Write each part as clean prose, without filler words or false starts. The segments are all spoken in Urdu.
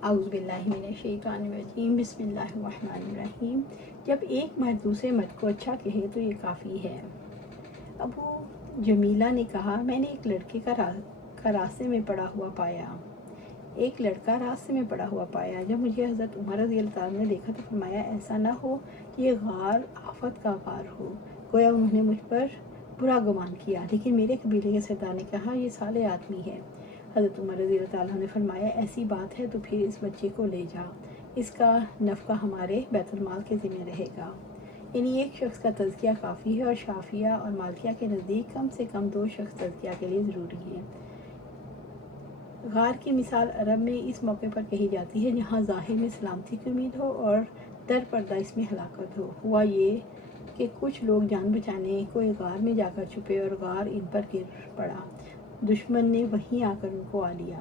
اعوذ باللہ من الشیطان الرجیم، بسم اللہ الرحمن الرحیم۔ جب ایک مرد دوسرے مرد کو اچھا کہے تو یہ کافی ہے۔ ابو جمیلہ نے کہا، میں نے ایک لڑکے کا راستے میں پڑا ہوا پایا۔ ایک لڑکا راستے میں پڑا ہوا پایا۔ جب مجھے حضرت عمر رضی اللہ عنہ نے دیکھا تو فرمایا، ایسا نہ ہو یہ غار آفت کا غار ہو۔ گویا انہوں نے مجھ پر برا گمان کیا، لیکن میرے قبیلے کے سردار نے کہا، یہ صالح آدمی ہے۔ حضرت عمر رضی اللہ عنہ نے فرمایا، ایسی بات ہے تو پھر اس بچے کو لے جا، اس کا نفقہ ہمارے بیت المال کے ذمہ رہے گا۔ یعنی ایک شخص کا تزکیہ کافی ہے، اور شافعیہ اور مالکیہ کے نزدیک کم سے کم 2 شخص تزکیہ کے لیے ضروری ہیں۔ غار کی مثال عرب میں اس موقع پر کہی جاتی ہے جہاں ظاہر میں سلامتی کی امید ہو اور در پردہ اس میں ہلاکت ہو۔ ہوا یہ کہ کچھ لوگ جان بچانے کوئی غار میں جا کر چھپے اور غار ان پر گر پڑا۔ دشمن نے وہیں آ کر ان کو آ لیا۔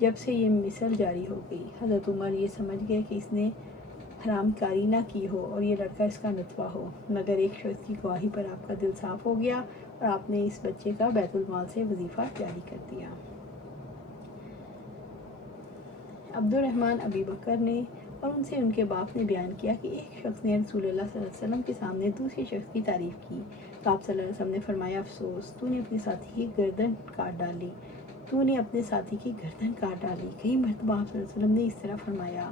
جب سے یہ مثل جاری ہو گئی، حضرت عمر یہ سمجھ گئے کہ اس نے حرام کاری نہ کی ہو اور یہ لڑکا اس کا نتوہ ہو، مگر ایک شخص کی گواہی پر آپ کا دل صاف ہو گیا اور آپ نے اس بچے کا بیت المال سے وظیفہ جاری کر دیا۔ عبد الرحمن ابی بکر نے اور ان سے ان کے باپ نے بیان کیا کہ ایک شخص نے رسول اللہ صلی اللہ علیہ وسلم کے سامنے دوسرے شخص کی تعریف کی تو آپ صلی اللہ علیہ وسلم نے فرمایا، افسوس، تو نے اپنے ساتھی کی گردن کاٹ ڈالی، تو نے اپنے ساتھی کی گردن کاٹ ڈالی۔ کئی مرتبہ آپ صلی اللہ علیہ وسلم نے اس طرح فرمایا۔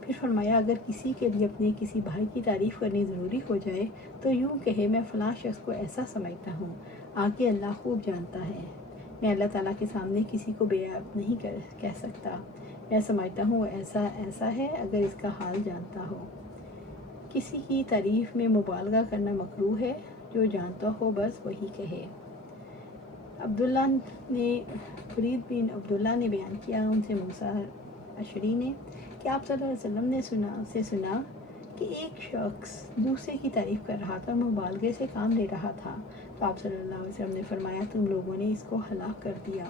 پھر فرمایا، اگر کسی کے لیے اپنے کسی بھائی کی تعریف کرنی ضروری ہو جائے تو یوں کہے، میں فلاں شخص کو ایسا سمجھتا ہوں، آگے اللہ خوب جانتا ہے۔ میں اللہ تعالیٰ کے سامنے کسی کو بے عیب نہیں کہہ سکتا، میں سمجھتا ہوں وہ ایسا ہے اگر اس کا حال جانتا ہو۔ کسی کی تعریف میں مبالغہ کرنا مکروہ ہے، جو جانتا ہو بس وہی کہے۔ فرید بن عبداللہ نے بیان کیا، ان سے موسیٰ اشعری نے، کہ آپ صلی اللہ علیہ وسلم نے سنا کہ ایک شخص دوسرے کی تعریف کر رہا تھا اور مبالغے سے کام لے رہا تھا، تو آپ صلی اللہ علیہ وسلم نے فرمایا، تم لوگوں نے اس کو ہلاک کر دیا،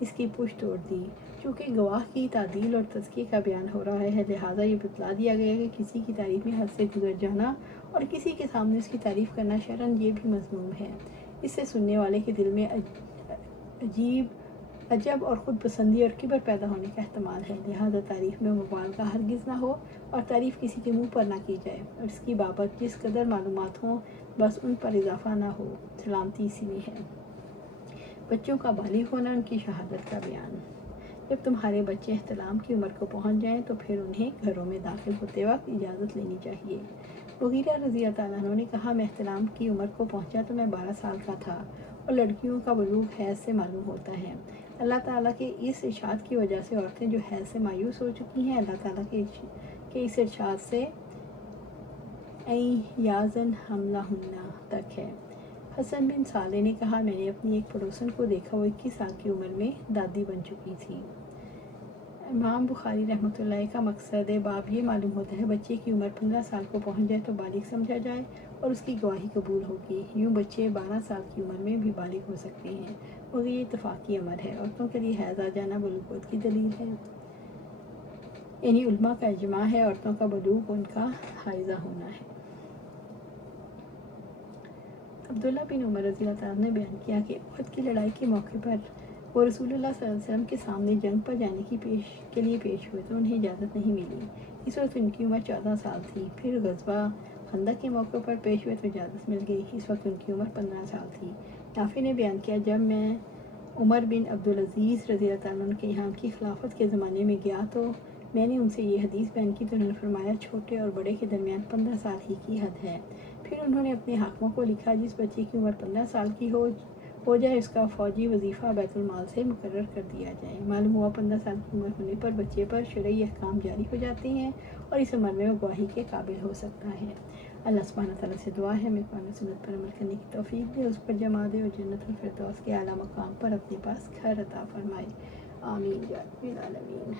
اس کی پشت توڑ دی۔ چونکہ گواہ کی تعدیل اور تزکیے کا بیان ہو رہا ہے، لہٰذا یہ بتلا دیا گیا کہ کسی کی تعریف میں حد سے گزر جانا اور کسی کے سامنے اس کی تعریف کرنا شرعاً یہ بھی مذموم ہے۔ اس سے سننے والے کے دل میں عجب اور خود پسندی اور کبر پیدا ہونے کا احتمال ہے، لہٰذا تعریف میں مبالغہ ہرگز نہ ہو اور تعریف کسی کے منہ پر نہ کی جائے، اور اس کی بابت جس قدر معلومات ہوں بس ان پر اضافہ نہ ہو۔ سلامتی اسی میں ہے۔ بچوں کا بالغ ہونا، ان کی شہادت کا بیان۔ جب تمہارے بچے احتلام کی عمر کو پہنچ جائیں تو پھر انہیں گھروں میں داخل ہوتے وقت اجازت لینی چاہیے۔ مغیرہ رضی اللہ عنہ نے کہا، میں احتلام کی عمر کو پہنچا تو میں 12 سال کا تھا، اور لڑکیوں کا بلوغ حیض سے معلوم ہوتا ہے۔ اللہ تعالیٰ کے اس ارشاد کی وجہ سے عورتیں جو حیض سے مایوس ہو چکی ہیں، اللہ تعالیٰ کے اس ارشاد سے این یازن حملہن تک ہے۔ حسن بن صالح نے کہا، میں نے اپنی ایک پڑوسن کو دیکھا، وہ 21 سال کی عمر میں دادی بن چکی تھی۔ امام بخاری رحمۃ اللہ کا مقصد باب یہ معلوم ہوتا ہے، بچے کی عمر 15 سال کو پہنچ جائے تو بالغ سمجھا جائے اور اس کی گواہی قبول ہوگی۔ یوں بچے 12 سال کی عمر میں بھی بالغ ہو سکتے ہیں، مگر یہ اتفاقی امر ہے۔ عورتوں کے لیے حیض آ جانا بلوغت کی دلیل ہے، یعنی علماء کا اجماع ہے، عورتوں کا بلوغ ان کا حائضہ ہونا ہے۔ عبداللہ بن عمر رضی اللہ عنہ نے بیان کیا کہ احد کی لڑائی کے موقع پر وہ رسول اللہ صلی اللہ علیہ وسلم کے سامنے جنگ پر جانے کے لیے پیش ہوئے تو انہیں اجازت نہیں ملی۔ اس وقت ان کی عمر 14 سال تھی۔ پھر غزوہ خندق کے موقع پر پیش ہوئے تو اجازت مل گئی، اس وقت ان کی عمر 15 سال تھی۔ نافع نے بیان کیا، جب میں عمر بن عبدالعزیز رضی اللہ عنہ کے یہاں کی خلافت کے زمانے میں گیا تو میں نے ان سے یہ حدیث بیان کی تو انہوں نے فرمایا، چھوٹے اور بڑے کے درمیان 15 سال ہی کی حد ہے۔ پھر انہوں نے اپنے حاکموں کو لکھا، جس بچے کی عمر 15 سال کی ہو جائے اس کا فوجی وظیفہ بیت المال سے مقرر کر دیا جائے۔ معلوم ہوا 15 سال کی عمر ہونے پر بچے پر شرعی احکام جاری ہو جاتے ہیں اور اس عمر میں وہ گواہی کے قابل ہو سکتا ہے۔ اللہ سبحانہ تعالیٰ سے دعا ہے ہمیں قرآن و سنت پر عمل کرنے کی توفیق دے، اس پر جما دے اور جنت الفردوس کے اعلیٰ مقام پر اپنے پاس گھر عطا فرمائے۔ آمین یا رب العالمین۔